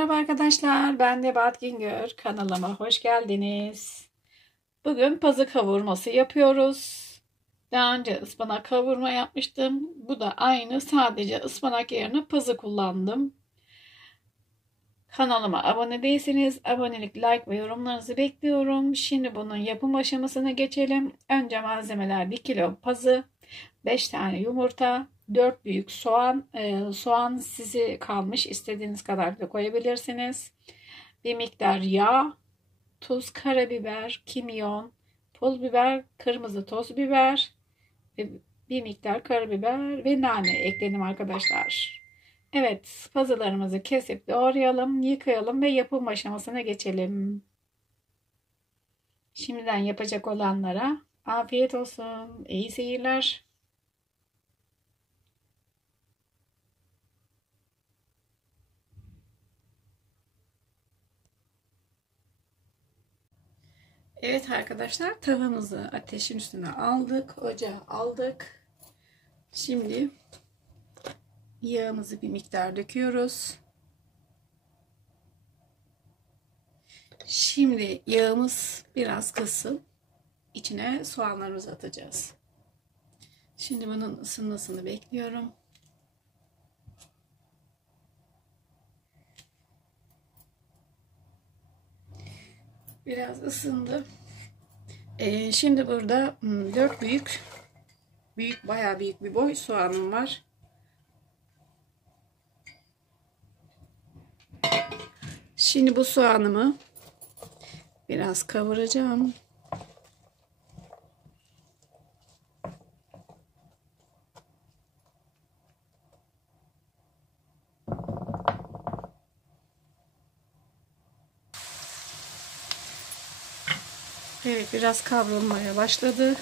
Merhaba arkadaşlar, ben Nebahat Güngör. Kanalıma hoş geldiniz. Bugün pazı kavurması yapıyoruz. Daha önce ıspanak kavurma yapmıştım. Bu da aynı, sadece ıspanak yerine pazı kullandım. Kanalıma abone değilseniz abonelik, like ve yorumlarınızı bekliyorum. Şimdi bunun yapım aşamasına geçelim. Önce malzemeler: 1 kilo pazı, 5 tane yumurta, 4 büyük soğan. Soğan size kalmış, istediğiniz kadar da koyabilirsiniz. Bir miktar yağ, tuz, karabiber, kimyon, pul biber, kırmızı toz biber ve bir miktar karabiber ve nane ekledim arkadaşlar. Evet, pazılarımızı kesip doğrayalım, yıkayalım ve yapım aşamasına geçelim. Şimdiden yapacak olanlara afiyet olsun, iyi seyirler. Evet arkadaşlar, tavamızı ateşin üstüne aldık, ocağa aldık. Şimdi yağımızı bir miktar döküyoruz. Şimdi yağımız biraz kızsın. İçine soğanlarımızı atacağız. Şimdi bunun ısınmasını bekliyorum. Biraz ısındı. Şimdi burada 4 bayağı büyük bir boy soğanım var. Şimdi bu soğanımı biraz kavuracağım. Evet, biraz kavrulmaya başladı.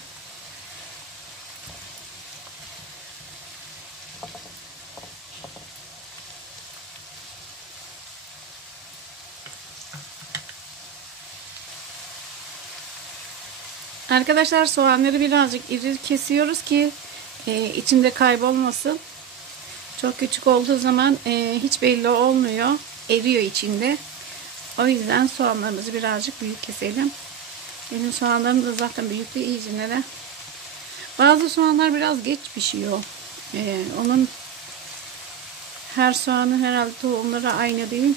Arkadaşlar, soğanları birazcık iri kesiyoruz ki içinde kaybolmasın. Çok küçük olduğu zaman hiç belli olmuyor. Eriyor içinde. O yüzden soğanlarımızı birazcık büyük keselim. Benim soğanlarım da zaten büyük bir iyice. Bazı soğanlar biraz geç pişiyor. Onun her soğanın herhalde tohumları aynı değil.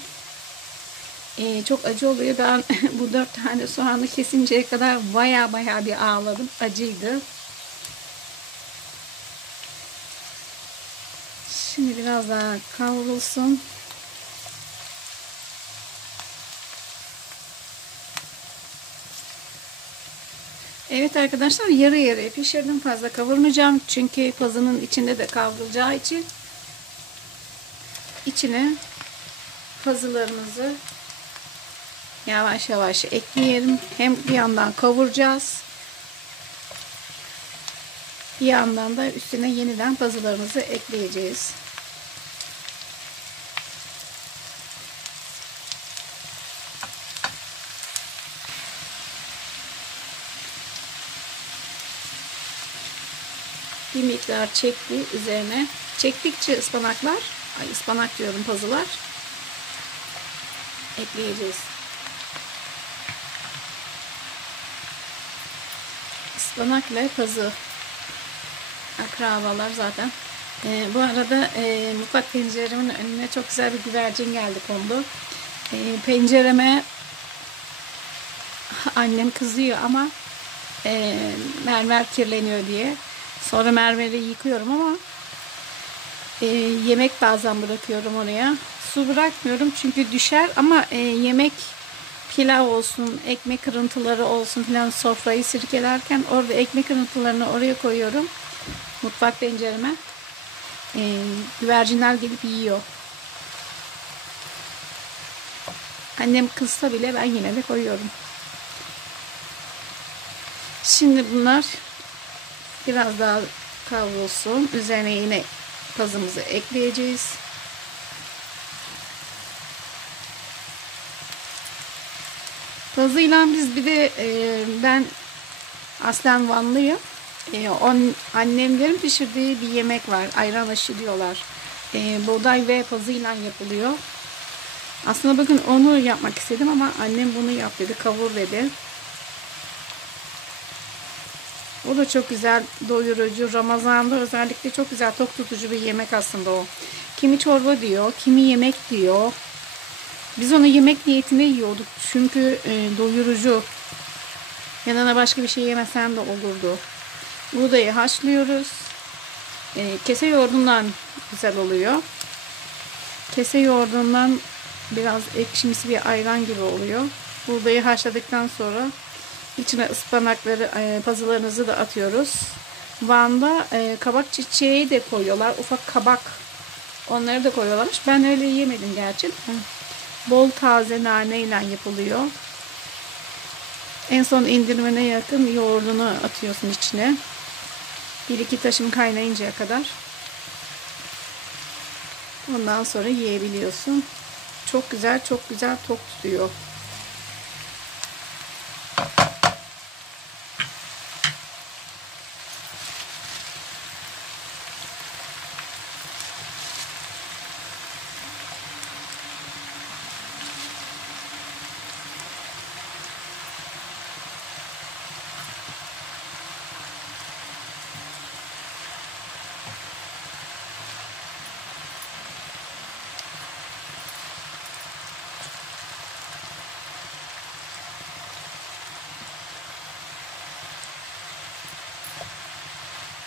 Çok acı oluyor. Ben bu 4 tane soğanı kesinceye kadar baya bir ağladım. Acıydı. Şimdi biraz daha kavrulsun. Evet arkadaşlar, yarı yarıya pişirdim. Fazla kavurmayacağım. Çünkü pazının içinde de kavrulacağı için içine pazılarımızı yavaş yavaş ekleyelim. Hem bir yandan kavuracağız, bir yandan da üstüne yeniden pazılarımızı ekleyeceğiz. Bir miktar çekti üzerine. Çektikçe ıspanak diyorum, pazılar ekleyeceğiz. Ispanak ile pazı akrabalar zaten. Bu arada mutfak penceremin önüne çok güzel bir güvercin geldi, kondu. Pencereme annem kızıyor ama mermer kirleniyor diye. Sonra mermeri yıkıyorum ama yemek bazen bırakıyorum oraya. Su bırakmıyorum çünkü düşer, ama yemek, pilav olsun, ekmek kırıntıları olsun filan, sofrayı sirkelerken orada ekmek kırıntılarını oraya koyuyorum. Mutfak pencereme. Güvercinler gelip yiyor. Annem kızsa bile ben yine de koyuyorum. Şimdi bunlar biraz daha kavrulsun. Üzerine yine pazımızı ekleyeceğiz. Pazıyla biz bir de ben aslen Vanlıyım. Annemlerin pişirdiği bir yemek var. Ayran aşı diyorlar. Buğday ve pazıyla yapılıyor. Aslında bugün onu yapmak istedim ama annem bunu yap dedi, kavur dedi. O da çok güzel, doyurucu. Ramazan'da özellikle çok güzel, tok tutucu bir yemek aslında o. Kimi çorba diyor, kimi yemek diyor. Biz onu yemek niyetine yiyorduk. Çünkü doyurucu. Yanına başka bir şey yemesen de olurdu. Buğdayı haşlıyoruz. Kese yoğurdundan güzel oluyor. Kese yoğurdundan biraz ekşimsi bir ayran gibi oluyor. Buğdayı haşladıktan sonra içine ıspanakları, pazılarınızı da atıyoruz. Van'da kabak çiçeği de koyuyorlar. Ufak kabak. Onları da koyuyorlarmış. Ben öyle yemedim gerçi. Bol taze nane ile yapılıyor. En son indirmene yakın yoğurdunu atıyorsun içine. 1-2 taşım kaynayıncaya kadar. Ondan sonra yiyebiliyorsun. Çok güzel, çok güzel tok tutuyor.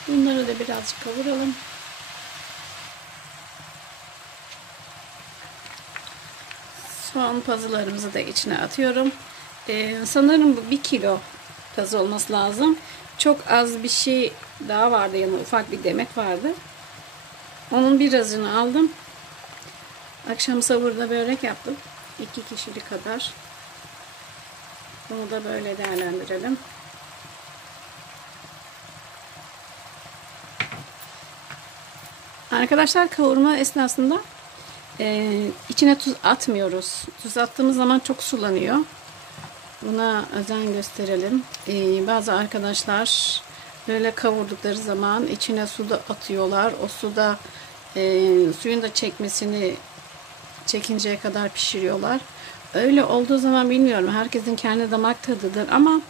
Bunları da birazcık kavuralım. Soğan pazılarımızı da içine atıyorum. Sanırım bu 1 kilo pazı olması lazım. Çok az bir şey daha vardı, yanında ufak bir demet vardı. Onun birazını aldım. Akşam sahurda börek yaptım. 2 kişilik kadar. Bunu da böyle değerlendirelim. Arkadaşlar, kavurma esnasında içine tuz atmıyoruz. Tuz attığımız zaman çok sulanıyor. Buna özen gösterelim. Bazı arkadaşlar böyle kavurdukları zaman içine su da atıyorlar. O suda suyun da çekinceye kadar pişiriyorlar. Öyle olduğu zaman bilmiyorum. Herkesin kendi damak tadıdır ama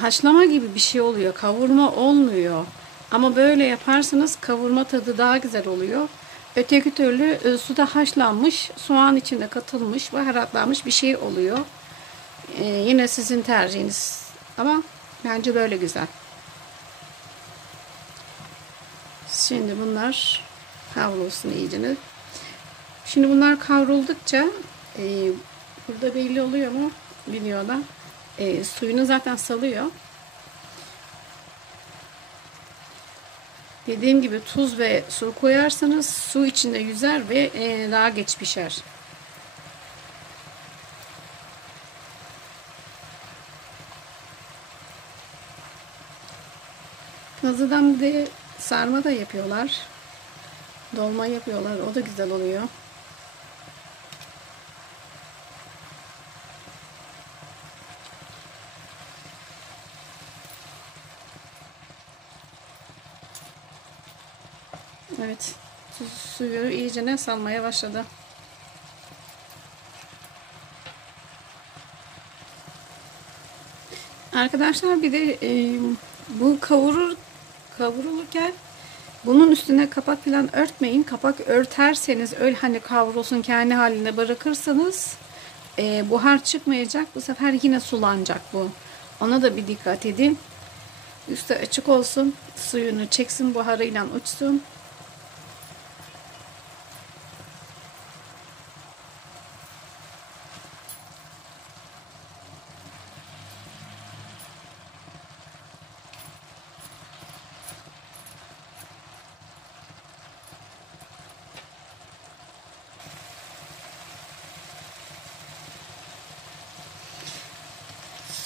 haşlama gibi bir şey oluyor. Kavurma olmuyor. Ama böyle yaparsanız kavurma tadı daha güzel oluyor. Öteki türlü suda haşlanmış, soğan içinde katılmış, baharatlanmış bir şey oluyor. Yine sizin tercihiniz. Ama bence böyle güzel. Şimdi bunlar kavrulsun iyicene. Şimdi bunlar kavruldukça burada belli oluyor mu bilmiyorum. Suyunu zaten salıyor. Dediğim gibi tuz ve su koyarsanız su içinde yüzer ve daha geç pişer. Pazıdan bir de sarma da yapıyorlar. Dolma yapıyorlar. O da güzel oluyor. Evet. Suyu iyicene salmaya başladı. Arkadaşlar bir de bu kavrulurken bunun üstüne kapak falan örtmeyin. Kapak örterseniz öyle hani kavrulsun kendi haline bırakırsanız buhar çıkmayacak. Bu sefer yine sulanacak bu. Ona da bir dikkat edin. Üstü açık olsun. Suyunu çeksin, buharıyla uçsun.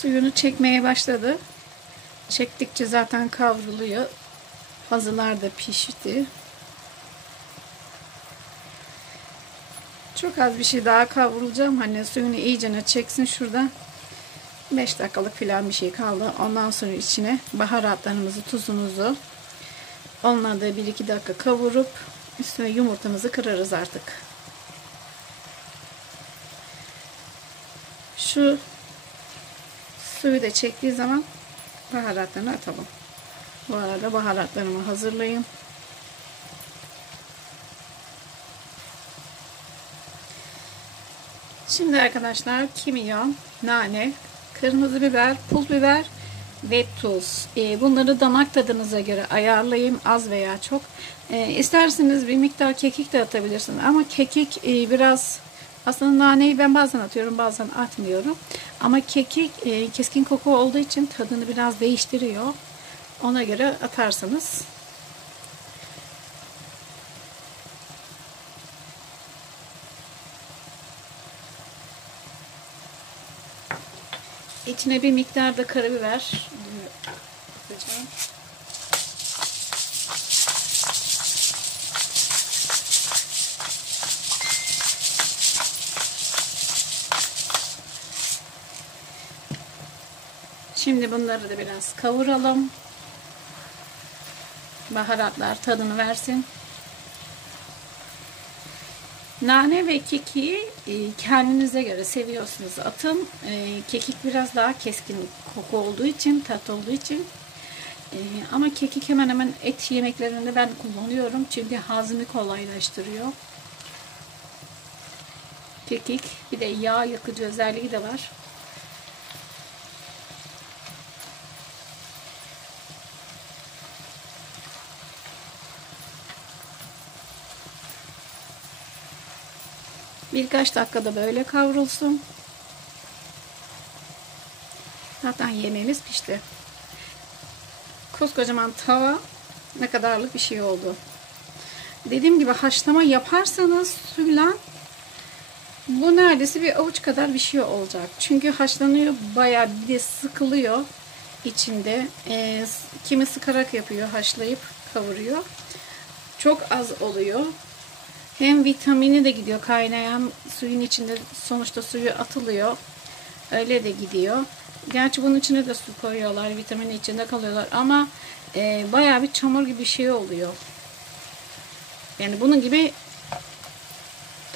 Suyunu çekmeye başladı. Çektikçe zaten kavruluyor. Pazılar da pişti. Çok az bir şey daha kavrulacağım. Hani suyunu iyicene çeksin şuradan. 5 dakikalık falan bir şey kaldı. Ondan sonra içine baharatlarımızı, tuzumuzu onunla da 1-2 dakika kavurup üstüne yumurtamızı kırarız artık. Şu suyu da çektiği zaman baharatlarını atalım. Bu arada baharatlarımı hazırlayayım. Şimdi arkadaşlar kimyon, nane, kırmızı biber, pul biber ve tuz. Bunları damak tadınıza göre ayarlayayım, az veya çok. İsterseniz bir miktar kekik de atabilirsiniz ama kekik biraz, aslında naneyi ben bazen atıyorum, bazen atmıyorum. Ama kekik keskin koku olduğu için tadını biraz değiştiriyor. Ona göre atarsanız. İçine bir miktar da karabiber atacağım. Şimdi bunları da biraz kavuralım. Baharatlar tadını versin. Nane ve kekiği kendinize göre seviyorsunuz atın. Kekik biraz daha keskin koku olduğu için, tat olduğu için. Ama kekik hemen hemen et yemeklerinde ben kullanıyorum. Çünkü hazmı kolaylaştırıyor. Kekik bir de yağ yakıcı özelliği de var. Birkaç dakikada böyle kavrulsun. Zaten yemeğimiz pişti. Koskocaman tava ne kadarlık bir şey oldu. Dediğim gibi haşlama yaparsanız suyla bu neredeyse bir avuç kadar bir şey olacak. Çünkü haşlanıyor, bayağı bir de sıkılıyor içinde. Kimi sıkarak yapıyor, haşlayıp kavuruyor. Çok az oluyor. Hem vitamini de gidiyor, kaynayan suyun içinde sonuçta suyu atılıyor. Öyle de gidiyor. Gerçi bunun içine de su koyuyorlar, vitamini içinde kalıyorlar ama bayağı bir çamur gibi bir şey oluyor. Yani bunun gibi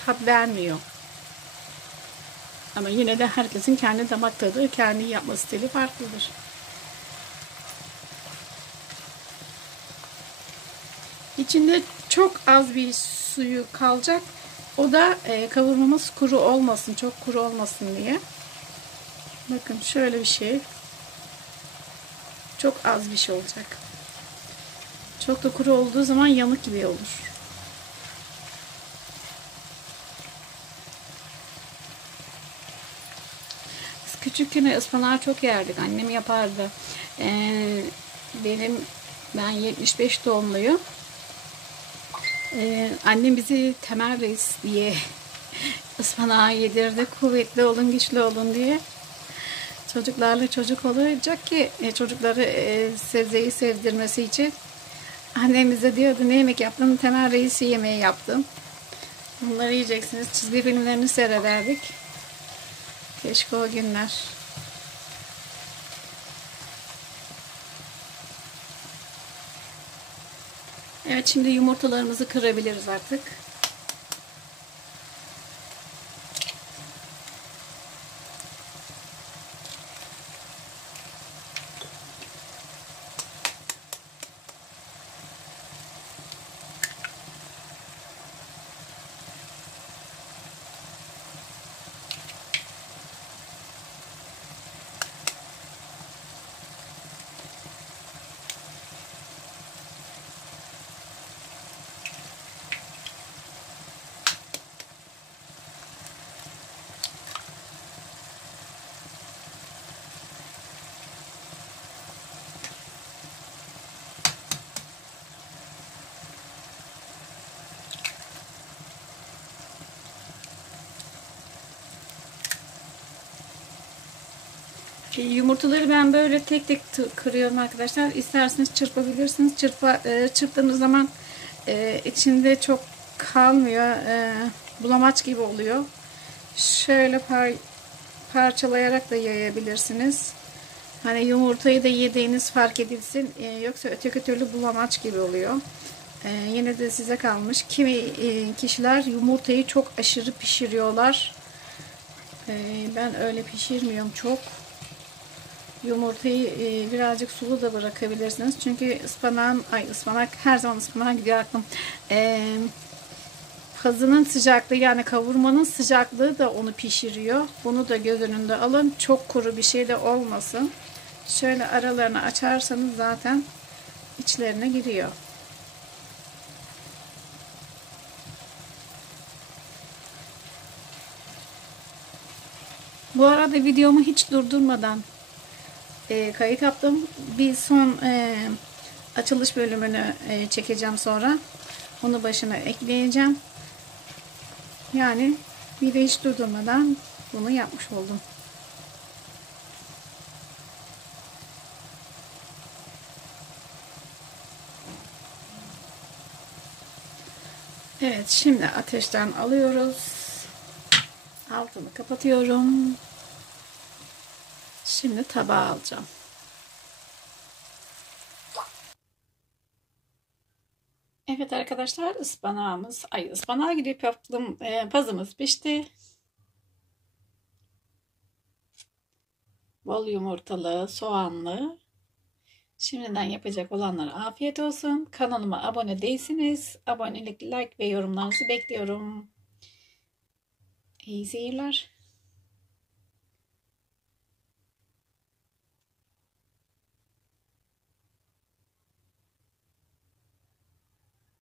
tat vermiyor. Ama yine de herkesin kendi damak tadı, kendi yapma stili farklıdır. İçinde çok az bir suyu kalacak. O da kavurmamız kuru olmasın, çok kuru olmasın diye. Bakın şöyle bir şey. Çok az bir şey olacak. Çok da kuru olduğu zaman yamuk gibi olur. Biz küçükken ıspanağı çok yerdik. Annem yapardı. Ben 75 doğumluyum. Annem bizi Temel Reis diye ıspanağı yedirdi. Kuvvetli olun, güçlü olun diye. Çocuklarla çocuk olacak ki çocukları sebzeyi sevdirmesi için. Annem bize diyordu, ne yemek yaptın? Temel Reis'i yemeği yaptım. Bunları yiyeceksiniz. Çizgi filmlerini seyrederdik. Keşke o günler. Evet, şimdi yumurtalarımızı kırabiliriz artık. Yumurtaları ben böyle tek tek kırıyorum arkadaşlar. İsterseniz çırpabilirsiniz. Çırptığınız zaman içinde çok kalmıyor. Bulamaç gibi oluyor. Şöyle parçalayarak da yayabilirsiniz. Hani yumurtayı da yediğiniz fark edilsin. Yoksa öteki türlü bulamaç gibi oluyor. Yine de size kalmış. Kimi kişiler yumurtayı çok aşırı pişiriyorlar. Ben öyle pişirmiyorum çok. Yumurtayı birazcık sulu da bırakabilirsiniz. Çünkü ıspanak her zaman ıspanağa gidiyor aklım. Pazının sıcaklığı, yani kavurmanın sıcaklığı da onu pişiriyor. Bunu da göz önünde alın. Çok kuru bir şey de olmasın. Şöyle aralarını açarsanız zaten içlerine giriyor. Bu arada videomu hiç durdurmadan kayıt yaptım. Bir son açılış bölümünü çekeceğim sonra. Onu başına ekleyeceğim. Yani bir de hiç durdurmadan bunu yapmış oldum. Evet, şimdi ateşten alıyoruz. Altını kapatıyorum. Şimdi tabağa alacağım. Evet arkadaşlar, ıspanağa gidip yaptığım pazımız pişti. Bol yumurtalı, soğanlı. Şimdiden yapacak olanlara afiyet olsun. Kanalıma abone değilsiniz. Abonelik, like ve yorumlarınızı bekliyorum. İyi seyirler.